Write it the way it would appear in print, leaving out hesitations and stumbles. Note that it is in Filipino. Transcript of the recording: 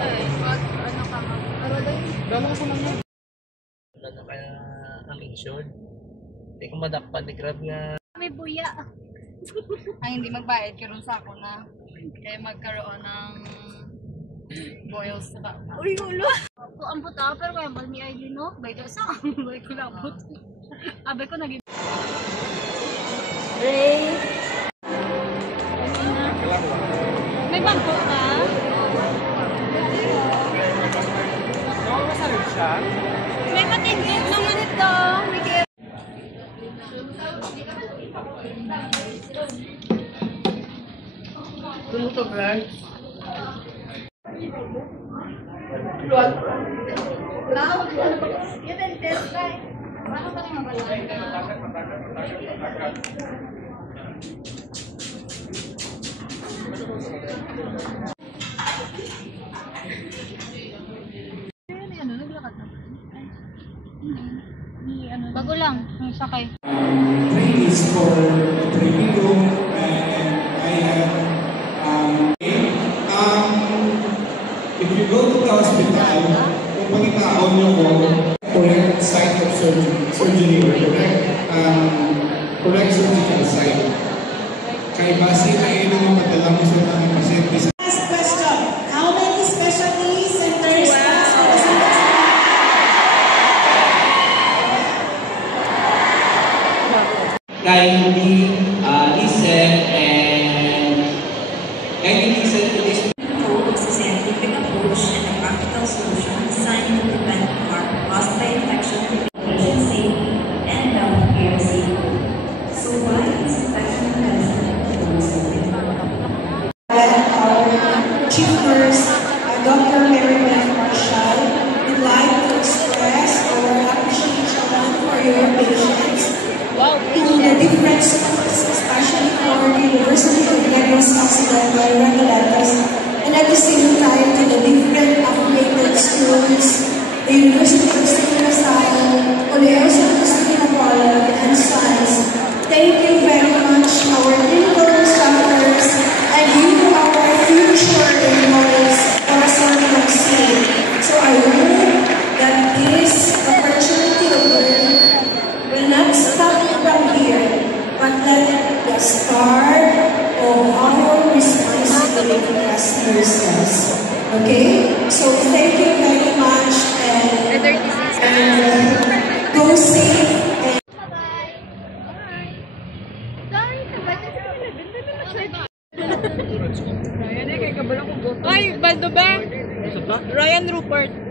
Ano ka ma? Gano'n ko naman. Wala na kaya ang insured. Hindi ko madakpan ni Grab nga. May buya. Ang hindi magbayad karon sa ako na kaya magkaroon ng boils sa baka. Uy, ulo! Ako ang puta, pero kaya ba ni ID no? Bay ka sa bay ko labot. Abay ko naging... Ray! May bangko ka? May matindog naman ito. Tumutok lang. Bago lang, ang sakay. Is for review and I have if you go to the hospital, kung pagkitaon nyo ko, correct site of surgery or correct surgical site. Kaya base na yun ang mapadala mo sa mga pasyente sa Last question. How many specialty centers kindly listen and kindly listen to this. Is a scientific approach and a practical solution designed to prevent hospital infection, patient safety, and healthcare safety. So why is infection prevention our chief nurse, Dr. Mary Beth Marshall, would like to express our appreciation for your patience in the different schools, especially for the University of Negros Occidental Regulators, and at the same time to the different affiliated schools, the University of St. Lasal, Oleoso Agustin Apollo, and Sons. Thank you very much, our clinical instructors, and you are our future employees for SRMC. So I hope that this opportunity of learning will not stop from here, but let the start of our responsibility as nurses. Okay? So thank you very much and go safe. Ay, Baldo ba? Ryan Rupert.